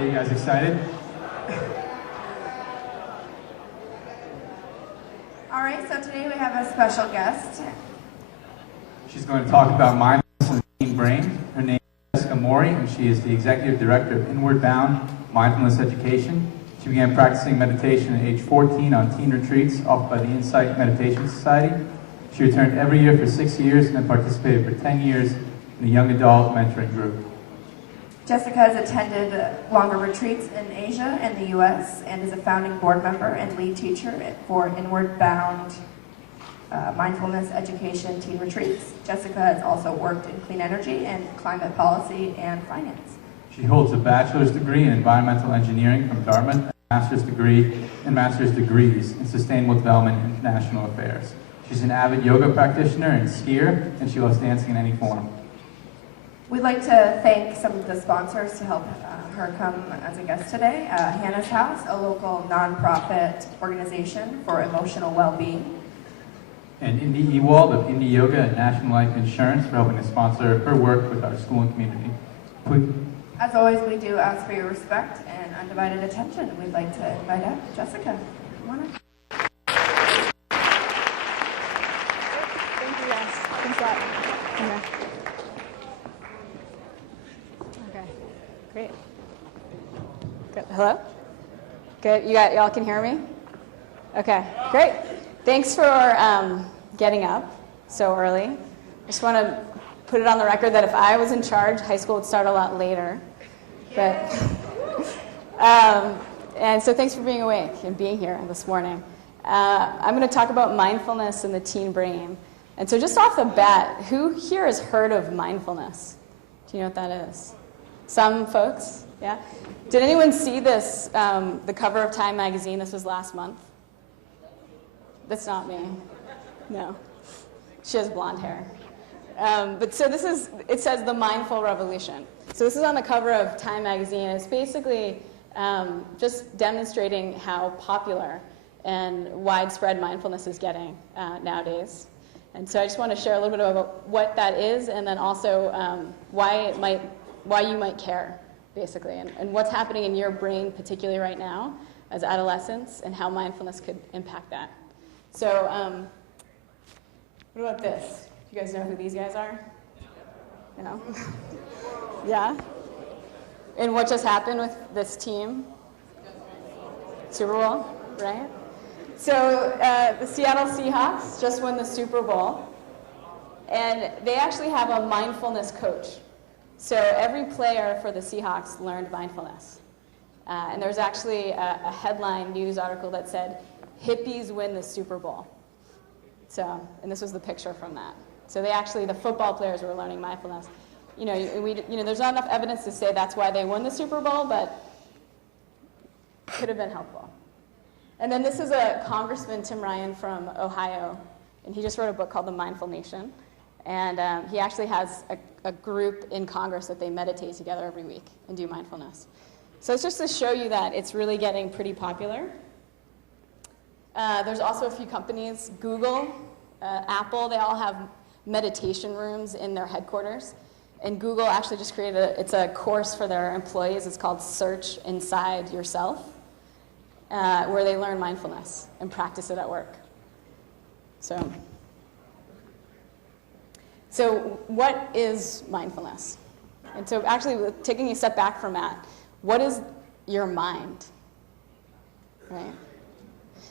Are you guys excited? All right, so today we have a special guest. She's going to talk about mindfulness and the teen brain. Her name is Morey, and she is the Executive Director of Inward Bound Mindfulness Education. She began practicing meditation at age 14 on teen retreats offered by the Insight Meditation Society. She returned every year for 6 years and then participated for 10 years in the young adult mentoring group. Jessica has attended longer retreats in Asia and the US and is a founding board member and lead teacher for Inward Bound Mindfulness Education teen retreats. Jessica has also worked in clean energy and climate policy and finance. She holds a bachelor's degree in environmental engineering from Dartmouth and a master's degree and master's degrees in sustainable development and international affairs. She's an avid yoga practitioner and skier, and she loves dancing in any form. We'd like to thank some of the sponsors to help her come as a guest today. Hannah's House, a local nonprofit organization for emotional well-being. And Indy Ewald of Indy Yoga and National Life Insurance for helping to sponsor her work with our school and community. Please. As always, we do ask for your respect and undivided attention. We'd like to invite up Jessica. Come on up. Thank you, guys. Thanks a lot. Okay, great. Good. Hello? Good. Y'all can hear me? Okay, great. Thanks for getting up so early. I just want to put it on the record that if I was in charge, high school would start a lot later. But and so thanks for being awake and being here this morning. I'm going to talk about mindfulness and the teen brain. And so just off the bat, who here has heard of mindfulness? Do you know what that is? Some folks? Yeah? Did anyone see this, the cover of Time magazine? This was last month. That's not me. No. She has blonde hair. But so this is, it says the mindful revolution. So this is on the cover of Time magazine. It's basically just demonstrating how popular and widespread mindfulness is getting nowadays. And so I just want to share a little bit about what that is, and then also why you might care, basically, and what's happening in your brain, particularly right now, as adolescents, and how mindfulness could impact that. So what about this? You guys know who these guys are? No? Yeah? And what just happened with this team? Super Bowl, right? So the Seattle Seahawks just won the Super Bowl, and they actually have a mindfulness coach. So every player for the Seahawks learned mindfulness. And there's actually a headline news article that said, "Hippies win the Super Bowl." So, and this was the picture from that. So they actually, the football players were learning mindfulness. You know, there's not enough evidence to say that's why they won the Super Bowl, but it could have been helpful. And then this is a Congressman, Tim Ryan, from Ohio, and he just wrote a book called The Mindful Nation. And he actually has a group in Congress that they meditate together every week and do mindfulness. So it's just to show you that it's really getting pretty popular. There's also a few companies, Google, Apple, they all have meditation rooms in their headquarters. And Google actually just created it's a course for their employees. It's called Search Inside Yourself, where they learn mindfulness and practice it at work. So what is mindfulness? And so actually, taking a step back from that, what is your mind? Right?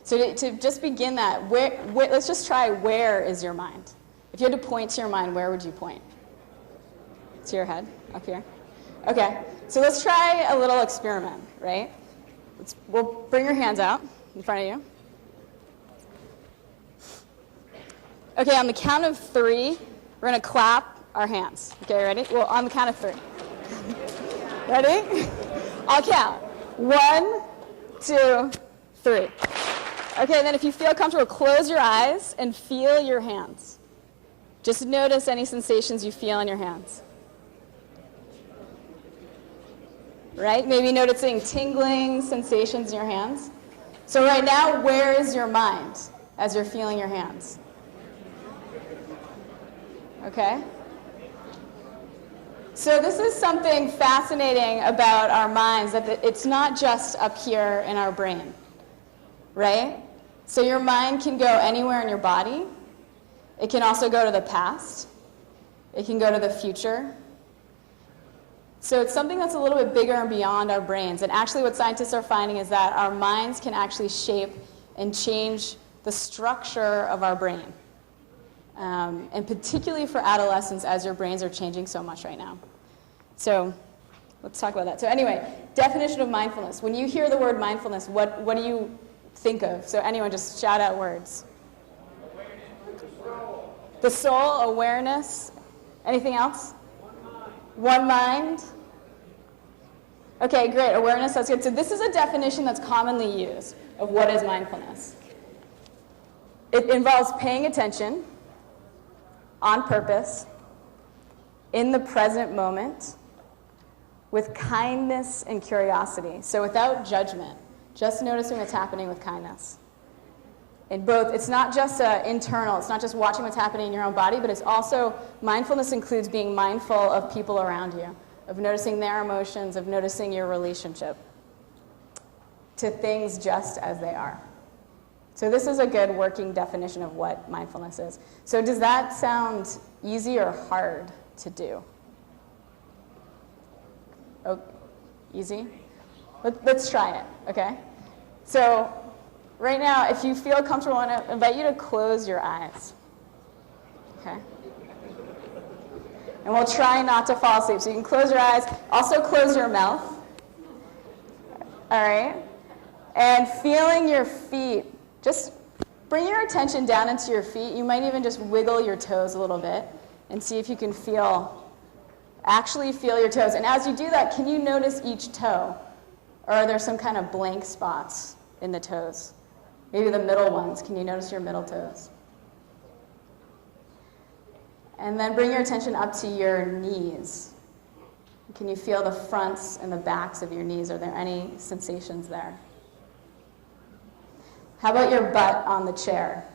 So to just begin that, let's just try, where is your mind? If you had to point to your mind, where would you point? To your head, up here? Okay, so let's try a little experiment, right? We'll bring your hands out in front of you. Okay, on the count of 3, we're going to clap our hands. Okay, ready? Well, on the count of 3. Ready? I'll count. 1, 2, 3. Okay, then if you feel comfortable, close your eyes and feel your hands. Just notice any sensations you feel in your hands. Right? Maybe noticing tingling sensations in your hands. So right now, where is your mind as you're feeling your hands? Okay? So this is something fascinating about our minds, that it's not just up here in our brain, right? So your mind can go anywhere in your body. It can also go to the past. It can go to the future. So it's something that's a little bit bigger and beyond our brains. And actually what scientists are finding is that our minds can actually shape and change the structure of our brain. And particularly for adolescents, as your brains are changing so much right now. So let's talk about that. So anyway, definition of mindfulness. When you hear the word mindfulness, what do you think of? So anyone just shout out words. The soul, awareness. Anything else? One mind. Okay, great. Awareness, that's good. So this is a definition that's commonly used of what is mindfulness. It involves paying attention on purpose, in the present moment, with kindness and curiosity. So without judgment, just noticing what's happening with kindness. In both, it's not just internal, it's not just watching what's happening in your own body, but it's also, mindfulness includes being mindful of people around you, of noticing their emotions, of noticing your relationship to things just as they are. So this is a good working definition of what mindfulness is. So does that sound easy or hard to do? Oh, easy? Let's try it, okay? So right now, if you feel comfortable, I want to invite you to close your eyes, okay? And we'll try not to fall asleep. So you can close your eyes. Also close your mouth, all right? And feeling your feet, just bring your attention down into your feet. You might even just wiggle your toes a little bit and see if you can actually feel your toes. And as you do that, can you notice each toe? Or are there some kind of blank spots in the toes? Maybe the middle ones. Can you notice your middle toes? And then bring your attention up to your knees. Can you feel the fronts and the backs of your knees? Are there any sensations there? How about your butt on the chair?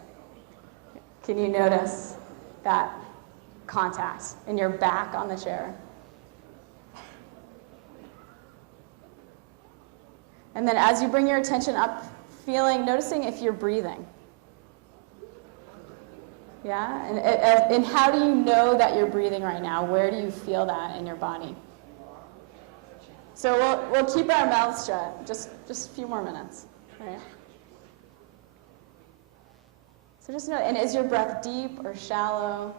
Can you notice that contact in your back on the chair? And then as you bring your attention up, noticing if you're breathing. Yeah? And how do you know that you're breathing right now? Where do you feel that in your body? So we'll keep our mouths shut, just a few more minutes. All right? So just know, and is your breath deep or shallow?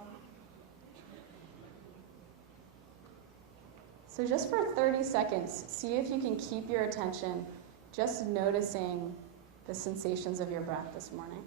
So just for 30 seconds, see if you can keep your attention just noticing the sensations of your breath this morning.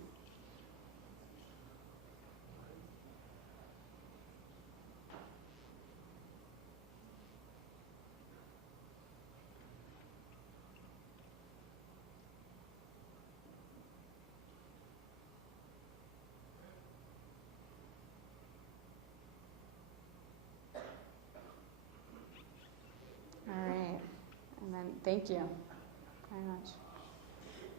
Thank you very much.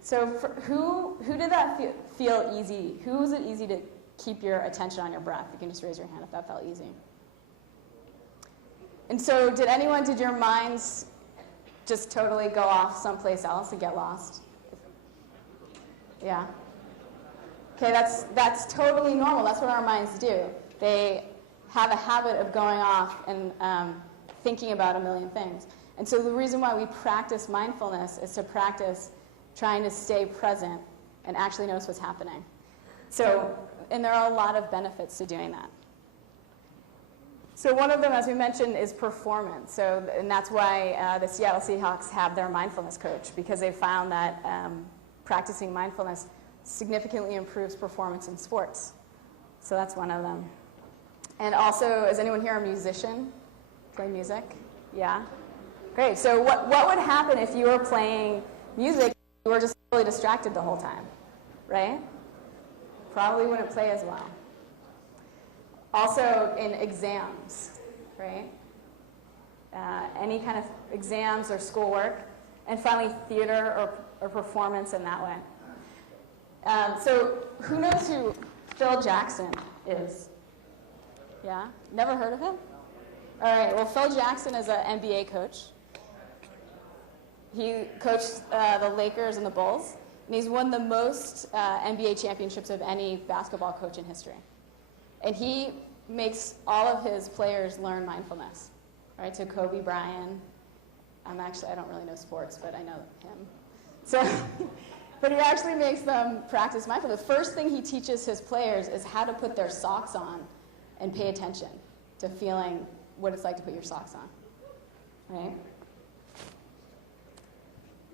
So who did that feel easy? Who was it easy to keep your attention on your breath? You can just raise your hand if that felt easy. And so did your minds just totally go off someplace else and get lost? Yeah? Okay, that's totally normal. That's what our minds do. They have a habit of going off and thinking about a million things. And so the reason why we practice mindfulness is to practice trying to stay present and actually notice what's happening. So, and there are a lot of benefits to doing that. So one of them, as we mentioned, is performance. So, and that's why the Seattle Seahawks have their mindfulness coach, because they found that practicing mindfulness significantly improves performance in sports. So that's one of them. And also, is anyone here a musician? Play music? Yeah? Great. So what would happen if you were playing music and you were just really distracted the whole time, right? Probably wouldn't play as well. Also in exams, right? Any kind of exams or schoolwork. And finally theater or performance in that way. So who knows who Phil Jackson is? Yeah? Never heard of him? All right, well, Phil Jackson is an NBA coach. He coached the Lakers and the Bulls, and he's won the most NBA championships of any basketball coach in history. And he makes all of his players learn mindfulness. Right, so Kobe Bryant, I don't really know sports, but I know him. So, but he actually makes them practice mindfulness. The first thing he teaches his players is how to put their socks on and pay attention to feeling what it's like to put your socks on, right?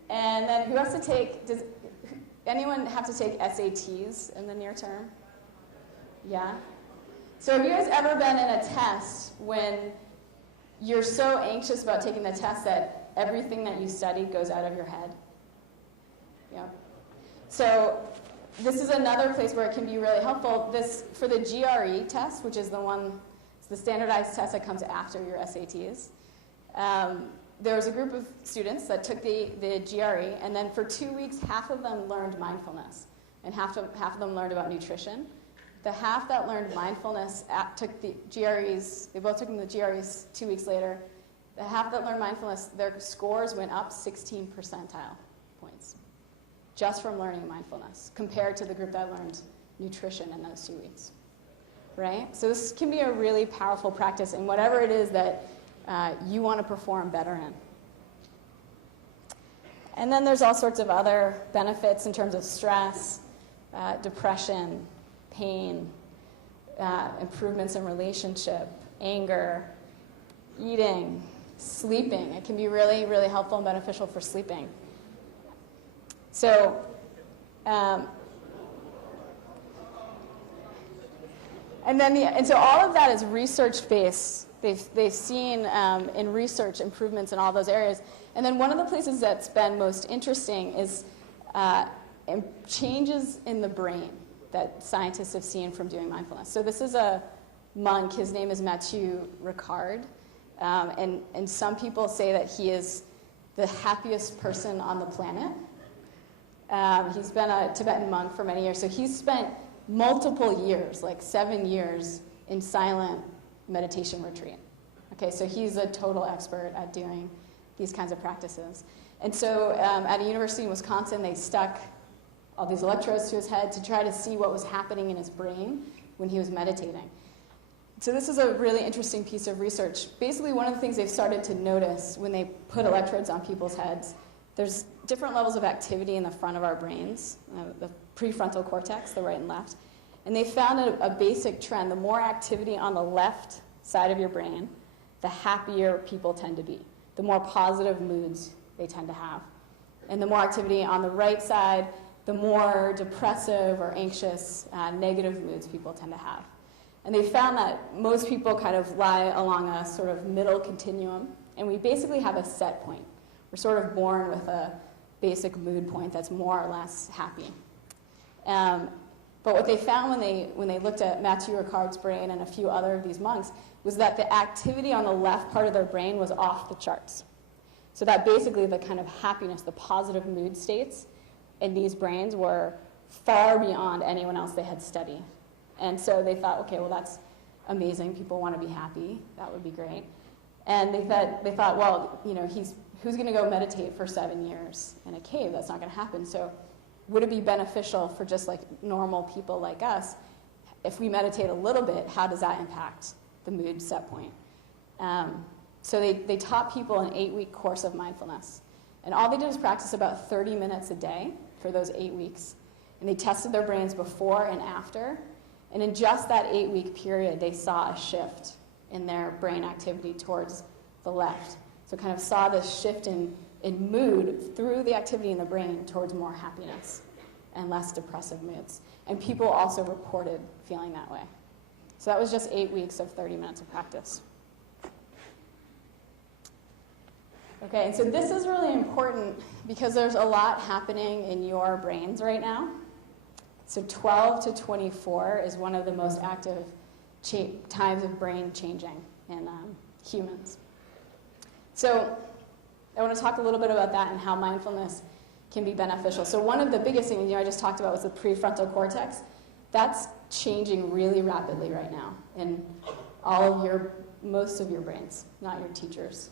And then who has to take, does anyone have to take SATs in the near term? Yeah? So have you guys ever been in a test when you're so anxious about taking the test that everything that you studied goes out of your head? Yeah. So this is another place where it can be really helpful. This, for the GRE test, which is it's the standardized test that comes after your SATs, there was a group of students that took the GRE, and then for 2 weeks, half of them learned mindfulness, and half of them learned about nutrition. The half that learned mindfulness took the GREs, they both took the GREs 2 weeks later. The half that learned mindfulness, their scores went up 16 percentile points just from learning mindfulness compared to the group that learned nutrition in those 2 weeks, right? So this can be a really powerful practice in whatever it is that you want to perform better in. And then there's all sorts of other benefits in terms of stress, depression, pain, improvements in relationship, anger, eating, sleeping. It can be really, really helpful and beneficial for sleeping. So, and so all of that is research-based. They've seen in research improvements in all those areas. And then one of the places that's been most interesting is changes in the brain that scientists have seen from doing mindfulness. So this is a monk. His name is Mathieu Ricard. And some people say that he is the happiest person on the planet. He's been a Tibetan monk for many years. So he's spent multiple years, like 7 years, in silent meditation retreat. Okay, so he's a total expert at doing these kinds of practices. And so at a university in Wisconsin, they stuck all these electrodes to his head to try to see what was happening in his brain when he was meditating. So this is a really interesting piece of research. Basically, one of the things they've started to notice when they put electrodes on people's heads, there's different levels of activity in the front of our brains, the prefrontal cortex, the right and left. And they found a basic trend. The more activity on the left side of your brain, the happier people tend to be. The more positive moods they tend to have. And the more activity on the right side, the more depressive or anxious, negative moods people tend to have. And they found that most people kind of lie along a sort of middle continuum, and we basically have a set point. We're sort of born with a basic mood point that's more or less happy. But what they found when they looked at Mathieu Ricard's brain and a few other of these monks was that the activity on the left part of their brain was off the charts. So that basically the kind of happiness, the positive mood states in these brains were far beyond anyone else they had studied. And so they thought, okay, well, that's amazing. People want to be happy. That would be great. And they thought, well, you know, who's going to go meditate for 7 years in a cave? That's not going to happen. So would it be beneficial for just like normal people like us, if we meditate a little bit, how does that impact the mood set point? So they taught people an 8-week course of mindfulness. And all they did was practice about 30 minutes a day for those 8 weeks. And they tested their brains before and after. And in just that 8-week period, they saw a shift in their brain activity towards the left. So kind of saw this shift in mood through the activity in the brain towards more happiness and less depressive moods. And people also reported feeling that way. So that was just 8 weeks of 30 minutes of practice. Okay, and so this is really important because there's a lot happening in your brains right now. So 12 to 24 is one of the most active times of brain changing in humans. So I want to talk a little bit about that and how mindfulness can be beneficial. So one of the biggest things I just talked about was the prefrontal cortex. That's changing really rapidly right now in all of your most of your brains, not your teachers.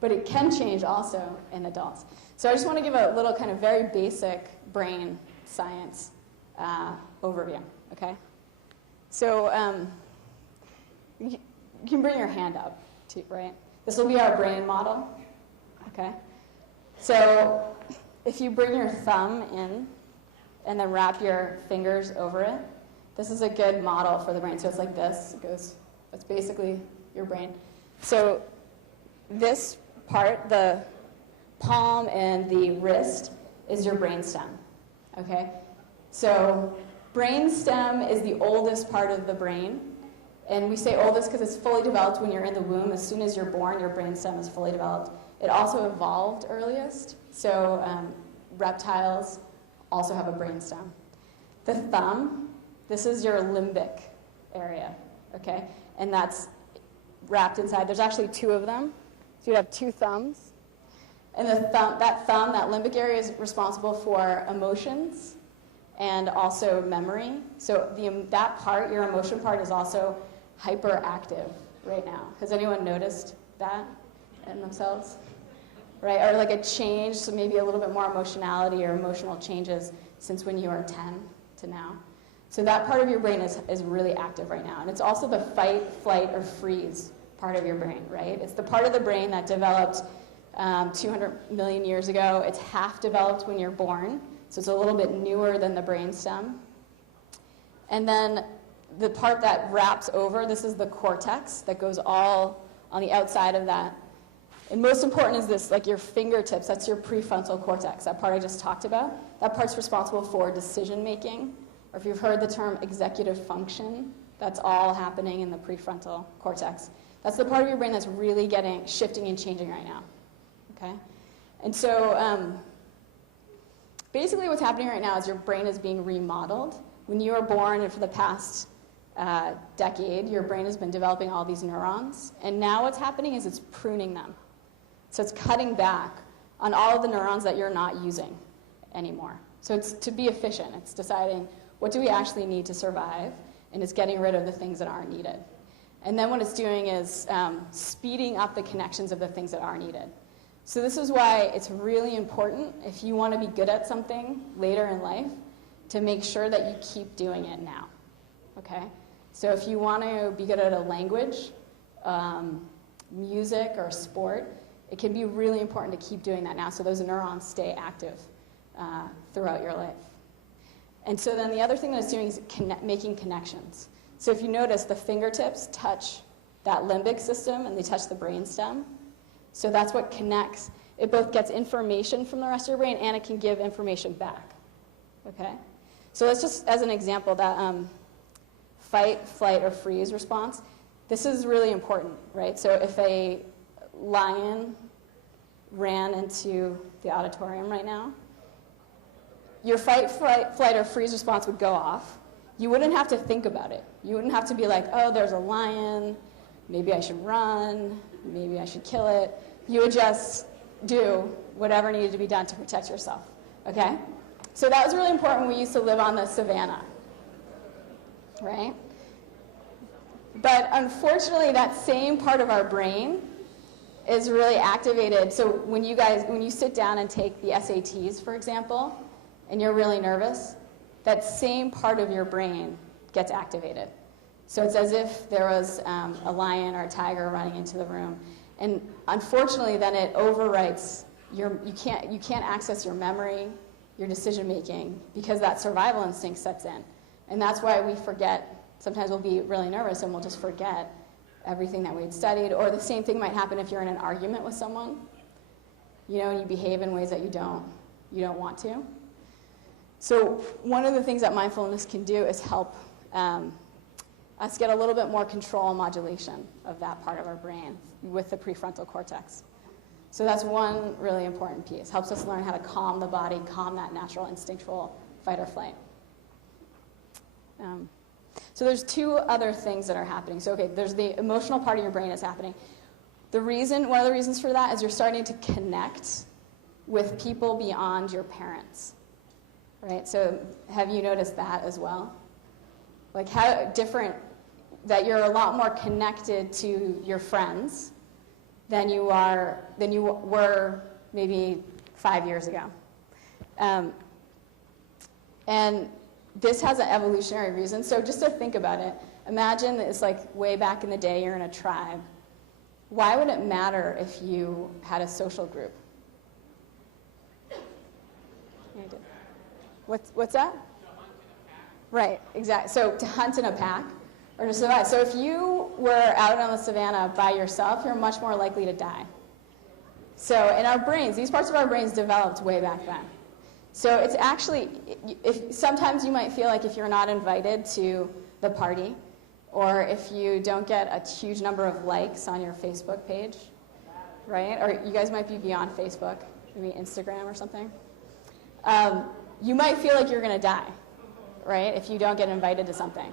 But it can change also in adults. So I just want to give a little kind of very basic brain science overview, okay? So you can bring your hand up, too, right? This will be our brain model, okay? So if you bring your thumb in and then wrap your fingers over it, this is a good model for the brain. So it's like this. It goes, that's basically your brain. So this part, the palm and the wrist, is your brainstem, okay? So brainstem is the oldest part of the brain. And we say oldest because it's fully developed when you're in the womb. As soon as you're born, your brainstem is fully developed. It also evolved earliest. So reptiles also have a brainstem. The thumb, this is your limbic area, okay? And that's wrapped inside. There's actually two of them. So you have two thumbs. And that limbic area is responsible for emotions and also memory. So that part, your emotion part, is also hyperactive right now. Has anyone noticed that in themselves? Right? Or like a change, so maybe a little bit more emotionality or emotional changes since when you were 10 to now. So that part of your brain is really active right now. And it's also the fight, flight, or freeze part of your brain, right? It's the part of the brain that developed 200 million years ago. It's half developed when you're born, so it's a little bit newer than the brainstem. And then the part that wraps over, this is the cortex that goes all on the outside of that. And most important is this, like your fingertips, that's your prefrontal cortex, that part I just talked about. That part's responsible for decision making, or if you've heard the term executive function, that's all happening in the prefrontal cortex. That's the part of your brain that's really shifting and changing right now, okay? And so basically what's happening right now is your brain is being remodeled. When you were born, and for the past decade, your brain has been developing all these neurons, and now what's happening is it's pruning them. So it's cutting back on all of the neurons that you're not using anymore. So it's to be efficient. It's deciding what do we actually need to survive, and it's getting rid of the things that aren't needed. And then what it's doing is speeding up the connections of the things that are needed. So this is why it's really important, if you want to be good at something later in life, to make sure that you keep doing it now, okay? So if you want to be good at a language, music, or sport, it can be really important to keep doing that now so those neurons stay active throughout your life. And so then the other thing that it's doing is making connections. So if you notice, the fingertips touch that limbic system and they touch the brainstem. So that's what connects. It both gets information from the rest of your brain and it can give information back, okay? So that's just as an example, that fight, flight, or freeze response. This is really important, right? So if a lion ran into the auditorium right now, your fight, flight, or freeze response would go off. You wouldn't have to think about it. You wouldn't have to be like, oh, there's a lion, maybe I should run, maybe I should kill it. You would just do whatever needed to be done to protect yourself, okay? So that was really important when we used to live on the savannah, right? But unfortunately, that same part of our brain is really activated. So when you sit down and take the SATs, for example, and you're really nervous, that same part of your brain gets activated. So it's as if there was a lion or a tiger running into the room. And unfortunately, then it overwrites you can't access your memory, your decision making, because that survival instinct sets in. And that's why we forget. Sometimes we'll be really nervous and we'll just forget everything that we'd studied. Or the same thing might happen if you're in an argument with someone, and you behave in ways that you don't want to. So one of the things that mindfulness can do is help us get a little bit more control and modulation of that part of our brain with the prefrontal cortex. So that's one really important piece. Helps us learn how to calm the body, calm that natural instinctual fight or flight. So there's two other things that are happening. So there's the emotional part of your brain that's happening. One of the reasons for that is you're starting to connect with people beyond your parents. Right? So have you noticed that as well? Like how different that you're a lot more connected to your friends than you were maybe 5 years ago. And this has an evolutionary reason. So just to think about it, imagine that it's like way back in the day, you're in a tribe. Why would it matter if you had a social group? What's that? Right, exactly. So to hunt in a pack or to survive. So if you were out on the savannah by yourself, you're much more likely to die. So in our brains, these parts of our brains developed way back then. So it's actually, sometimes you might feel like if you're not invited to the party, or if you don't get a huge number of likes on your Facebook page, right? Or you guys might be beyond Facebook, maybe Instagram or something. You might feel like you're going to die, right, if you don't get invited to something.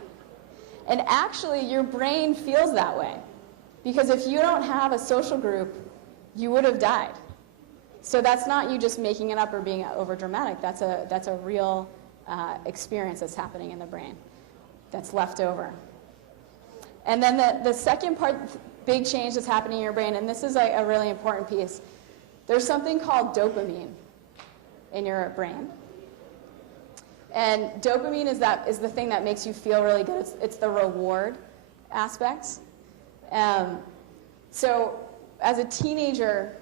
And actually, your brain feels that way. Because if you don't have a social group, you would have died. So that's not you just making it up or being overdramatic. That's a real experience that's happening in the brain that's left over. And then the second part, big change that's happening in your brain, and this is a really important piece. There's something called dopamine in your brain. And dopamine is the thing that makes you feel really good. It's the reward aspect. So as a teenager,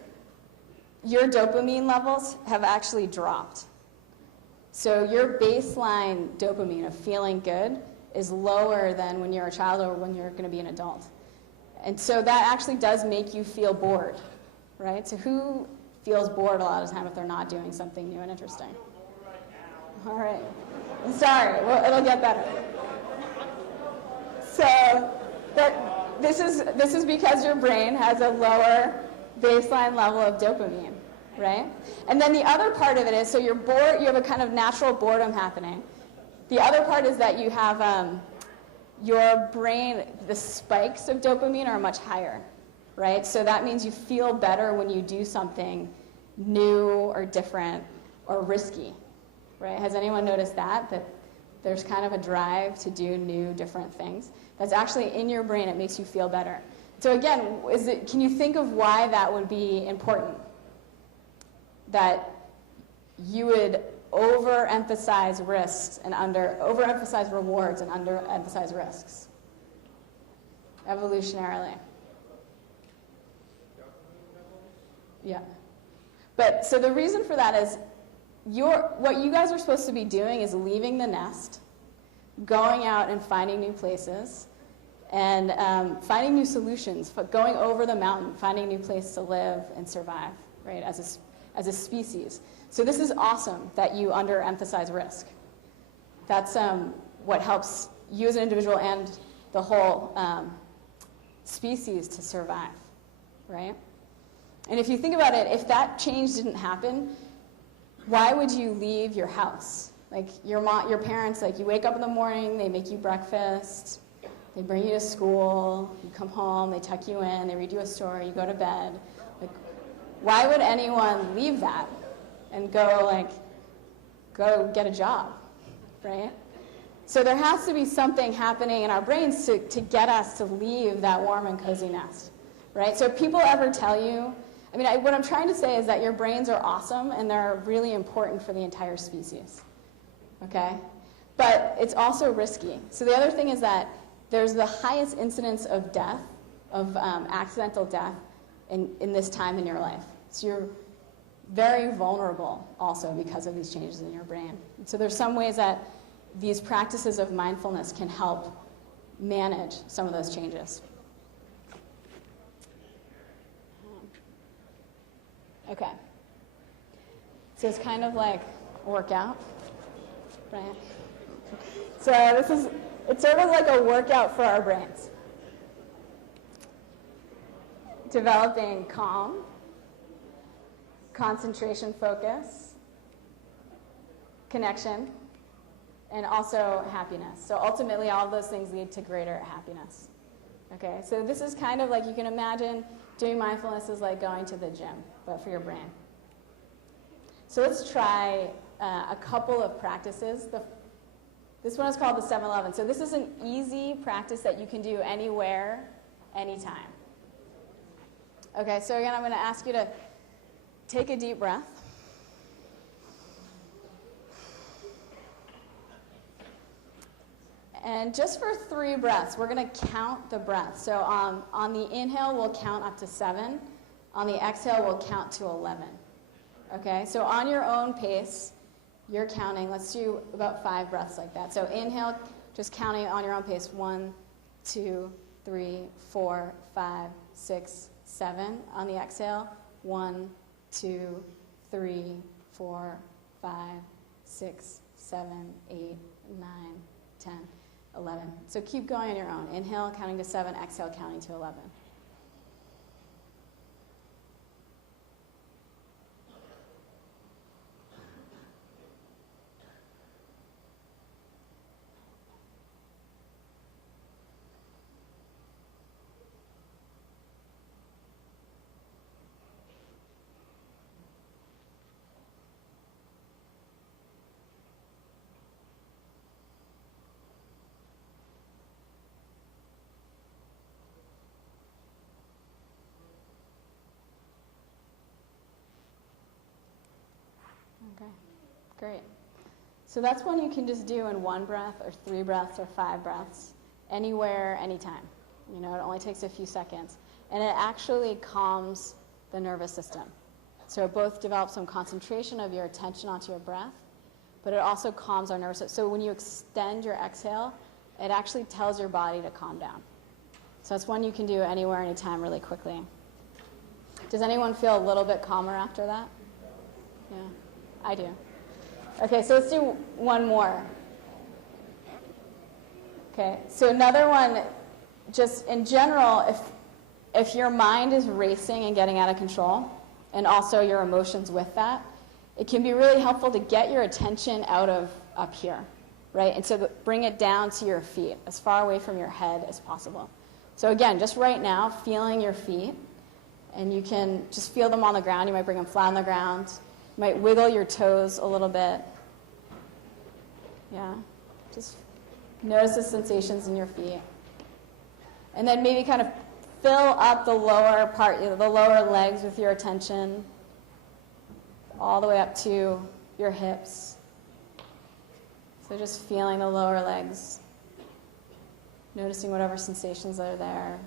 your dopamine levels have actually dropped. So your baseline dopamine of feeling good is lower than when you're a child or when you're going to be an adult. And so that actually does make you feel bored, right? So who feels bored a lot of the time if they're not doing something new and interesting? All right. I'm sorry. Well, it'll get better. So this is because your brain has a lower baseline level of dopamine, right? And then the other part of it is, so you're bored, you have a kind of natural boredom happening. The other part is that you have your brain, the spikes of dopamine are much higher, right? So that means you feel better when you do something new or different or risky, right? Has anyone noticed that there's kind of a drive to do new, different things? That's actually in your brain. It makes you feel better. So again, can you think of why that would be important? That you would overemphasize risks and overemphasize rewards and underemphasize risks, evolutionarily. Yeah. But so the reason for that is what you guys are supposed to be doing is leaving the nest, going out and finding new places, and finding new solutions, going over the mountain, finding a new place to live and survive, right, as a species. So this is awesome that you underemphasize risk. That's what helps you as an individual and the whole species to survive, right? And if you think about it, if that change didn't happen, why would you leave your house? Like your parents, like you wake up in the morning, they make you breakfast, they bring you to school, you come home, they tuck you in, they read you a story, you go to bed. Like, why would anyone leave that and go get a job, right? So there has to be something happening in our brains to get us to leave that warm and cozy nest, right? So if people ever tell you, what I'm trying to say is that your brains are awesome and they're really important for the entire species, okay? But it's also risky. So the other thing is that there's the highest incidence of death, of accidental death in this time in your life. So you're very vulnerable also because of these changes in your brain. And so there's some ways that these practices of mindfulness can help manage some of those changes. Okay. So it's kind of like a workout, right? So it's sort of like a workout for our brains. Developing calm, concentration, focus, connection, and also happiness. So ultimately, all of those things lead to greater happiness. Okay, so this is kind of like, you can imagine doing mindfulness is like going to the gym, but for your brain. So let's try a couple of practices. This one is called the 7-Eleven. So this is an easy practice that you can do anywhere, anytime. Okay, so again, I'm going to ask you to take a deep breath. And just for 3 breaths, we're going to count the breaths. So on the inhale, we'll count up to 7. On the exhale, we'll count to 11. Okay, so on your own pace, you're counting. Let's do about 5 breaths like that. So inhale, just counting on your own pace. 1, 2, 3, 4, 5, 6, 7. On the exhale, 1, 2, 3, 4, 5, 6, 7, 8, 9, 10, 11. So keep going on your own. Inhale, counting to 7. Exhale, counting to 11. Okay, great. So that's one you can just do in 1 breath or 3 breaths or 5 breaths, anywhere, anytime. You know, it only takes a few seconds. And it actually calms the nervous system. So it both develops some concentration of your attention onto your breath, but it also calms our nervous system. So when you extend your exhale, it actually tells your body to calm down. So that's one you can do anywhere, anytime, really quickly. Does anyone feel a little bit calmer after that? Yeah. I do. Okay, so let's do one more. Okay, so another one, just in general, if your mind is racing and getting out of control, and also your emotions with that, it can be really helpful to get your attention out of up here, right? And so bring it down to your feet, as far away from your head as possible. So again, just right now, feeling your feet, and you can just feel them on the ground. You might bring them flat on the ground. You might wiggle your toes a little bit. Yeah, just notice the sensations in your feet. And then maybe kind of fill up the lower part, the lower legs with your attention, all the way up to your hips. So just feeling the lower legs, noticing whatever sensations are there.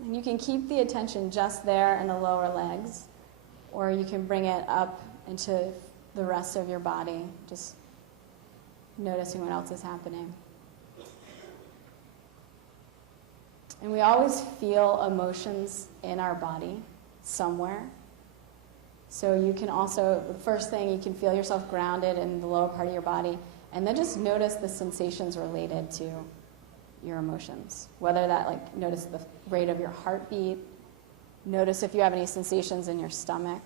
And you can keep the attention just there in the lower legs, or you can bring it up into the rest of your body, just noticing what else is happening. And we always feel emotions in our body somewhere. So you can also, the first thing, you can feel yourself grounded in the lower part of your body, and then just notice the sensations related to your emotions. Whether that, like, notice the rate of your heartbeat, notice if you have any sensations in your stomach.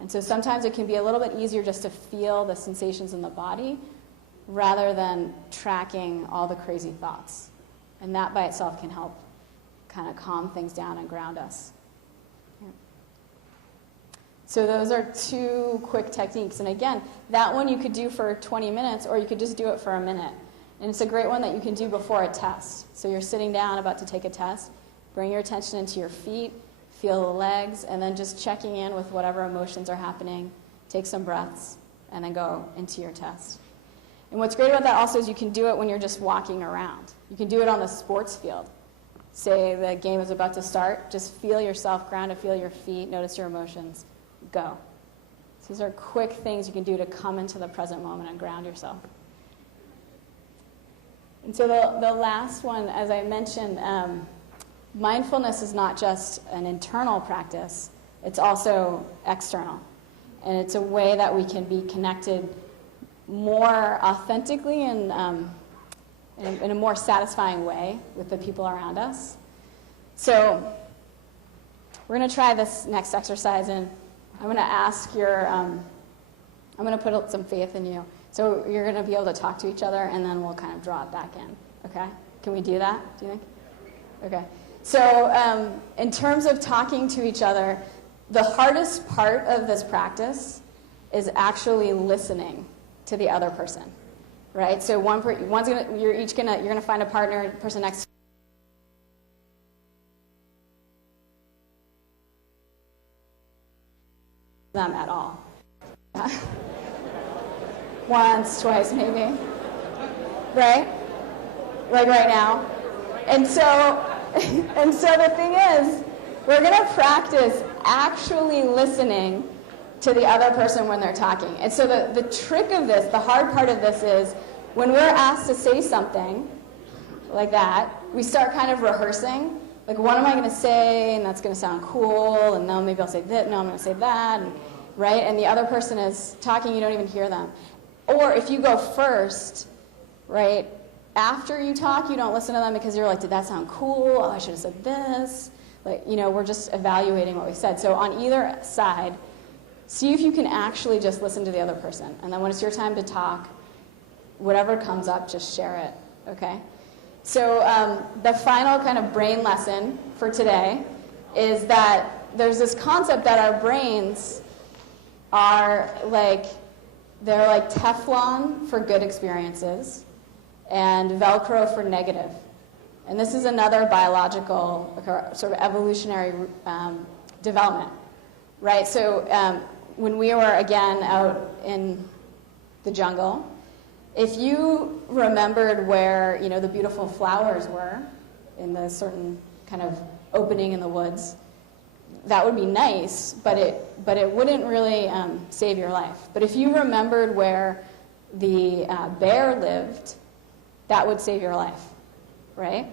And so sometimes it can be a little bit easier just to feel the sensations in the body rather than tracking all the crazy thoughts. And that by itself can help kind of calm things down and ground us. Yeah. So those are 2 quick techniques. And again, that one you could do for 20 minutes, or you could just do it for a minute. And it's a great one that you can do before a test. So you're sitting down about to take a test, bring your attention into your feet, feel the legs, and then just checking in with whatever emotions are happening. Take some breaths, and then go into your test. And what's great about that also is you can do it when you're just walking around. You can do it on the sports field. Say the game is about to start, just feel yourself grounded, feel your feet, notice your emotions, go. So these are quick things you can do to come into the present moment and ground yourself. And so the last one, as I mentioned, mindfulness is not just an internal practice, it's also external. And it's a way that we can be connected more authentically and in a more satisfying way with the people around us. So we're going to try this next exercise, and I'm going to ask I'm going to put some faith in you. So you're going to be able to talk to each other, and then we'll kind of draw it back in. Okay? Can we do that, do you think? Okay. So in terms of talking to each other, The hardest part of this practice is actually listening to the other person, right? So you're gonna find a partner, person next to them at all. Once, twice, maybe, right? Like right now. And so the thing is, we're going to practice actually listening to the other person when they're talking. And so the trick of this, the hard part of this is, when we're asked to say something like that, we start kind of rehearsing. Like, what am I going to say? And that's going to sound cool. And now maybe I'll say this. No, I'm going to say that. And, right? And the other person is talking. You don't even hear them. Or if you go first, right, after you talk, you don't listen to them because you're like, did that sound cool? Oh, I should have said this. Like, we're just evaluating what we said. So on either side, see if you can actually just listen to the other person. And then when it's your time to talk, whatever comes up, just share it, okay? So the final kind of brain lesson for today is that there's this concept that our brains are they're like Teflon for good experiences and Velcro for negative. And this is another biological, sort of evolutionary development, right? So when we were, again, out in the jungle, if you remembered where, the beautiful flowers were in the certain kind of opening in the woods, that would be nice, but it wouldn't really save your life. But if you remembered where the bear lived, that would save your life, right?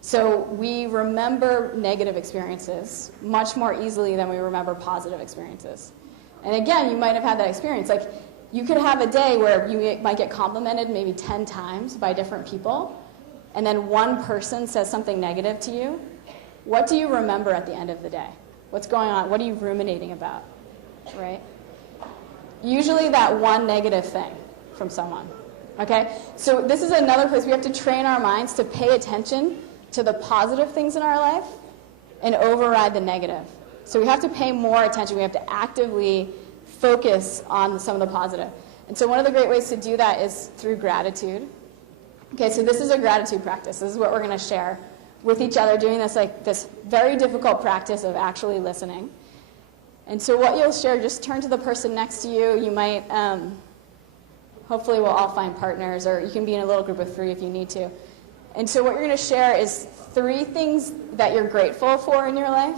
So we remember negative experiences much more easily than we remember positive experiences. And again, you might have had that experience. Like, you could have a day where you might get complimented maybe 10 times by different people, and then one person says something negative to you. What do you remember at the end of the day? What's going on? What are you ruminating about, right? Usually that one negative thing from someone, okay? So this is another place we have to train our minds to pay attention to the positive things in our life and override the negative. So we have to pay more attention. We have to actively focus on some of the positive. And so one of the great ways to do that is through gratitude. Okay, so this is a gratitude practice. This is what we're going to share with each other, doing this very difficult practice of actually listening. And so what you'll share, just turn to the person next to you. You might, hopefully we'll all find partners, or you can be in a little group of 3 if you need to. And so what you're going to share is 3 things that you're grateful for in your life.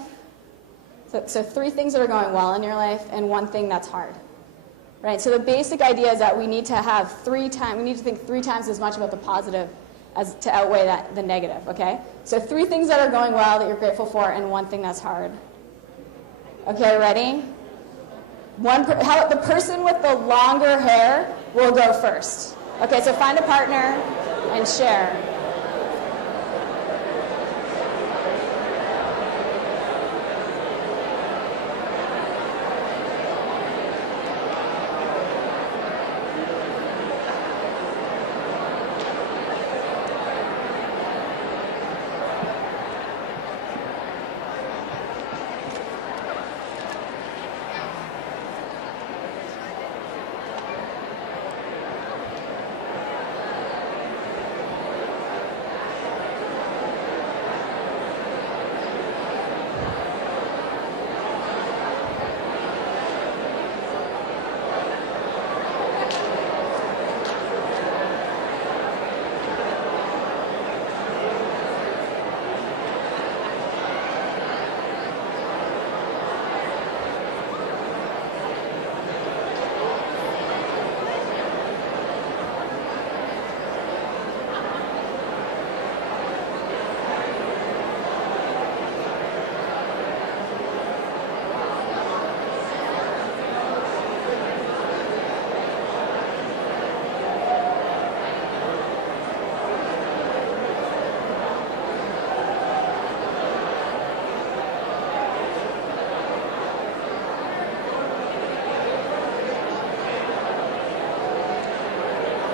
So 3 things that are going well in your life, and 1 thing that's hard. Right? So the basic idea is that we need to have 3 times, we need to think 3 times as much about the positive as to outweigh the negative, okay? So 3 things that are going well that you're grateful for, and 1 thing that's hard. Okay, ready? The person with the longer hair will go first. Okay, so find a partner and share.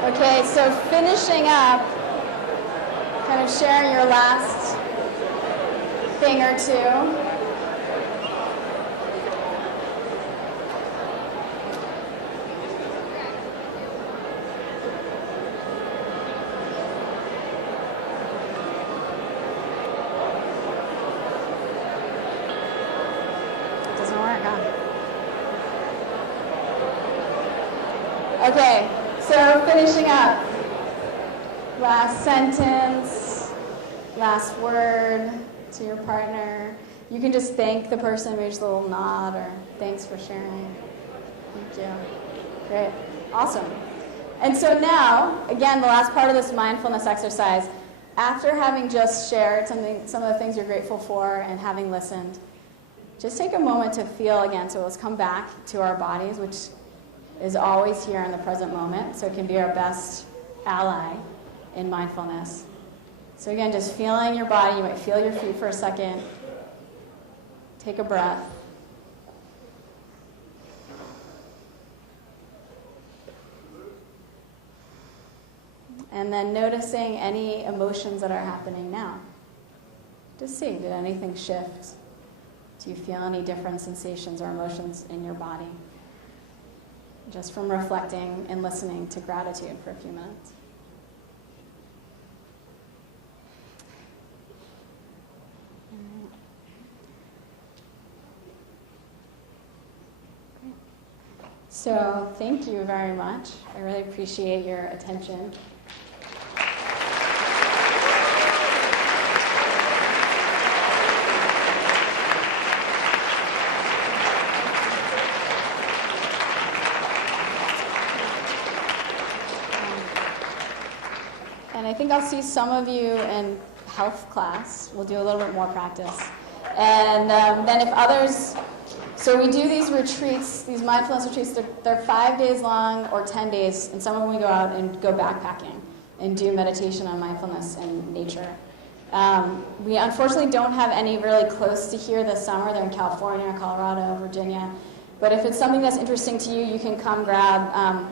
Okay, so finishing up, kind of sharing your last thing or 2. Okay, so finishing up. Last sentence, last word to your partner. You can just thank the person, maybe just a little nod, or thanks for sharing. Thank you. Great. Awesome. And so now, again, the last part of this mindfulness exercise, after having just shared some of the things you're grateful for and having listened, just take a moment to feel again. So let's come back to our bodies, which is always here in the present moment, so it can be our best ally in mindfulness. So again, just feeling your body. You might feel your feet for a second. Take a breath. And then noticing any emotions that are happening now. Just see, did anything shift? Do you feel any different sensations or emotions in your body? Just from reflecting and listening to gratitude for a few minutes. So thank you very much. I really appreciate your attention. And I think I'll see some of you in health class. We'll do a little bit more practice. And then if others... So we do these retreats, these mindfulness retreats, they're 5 days long or 10 days, and some of them we go out and go backpacking and do meditation on mindfulness and nature. We unfortunately don't have any really close to here this summer. They're in California, Colorado, Virginia. But if it's something that's interesting to you, you can come grab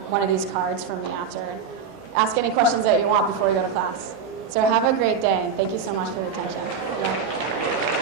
one of these cards from me after. Ask any questions that you want before you go to class. So have a great day, and thank you so much for your attention. Yeah.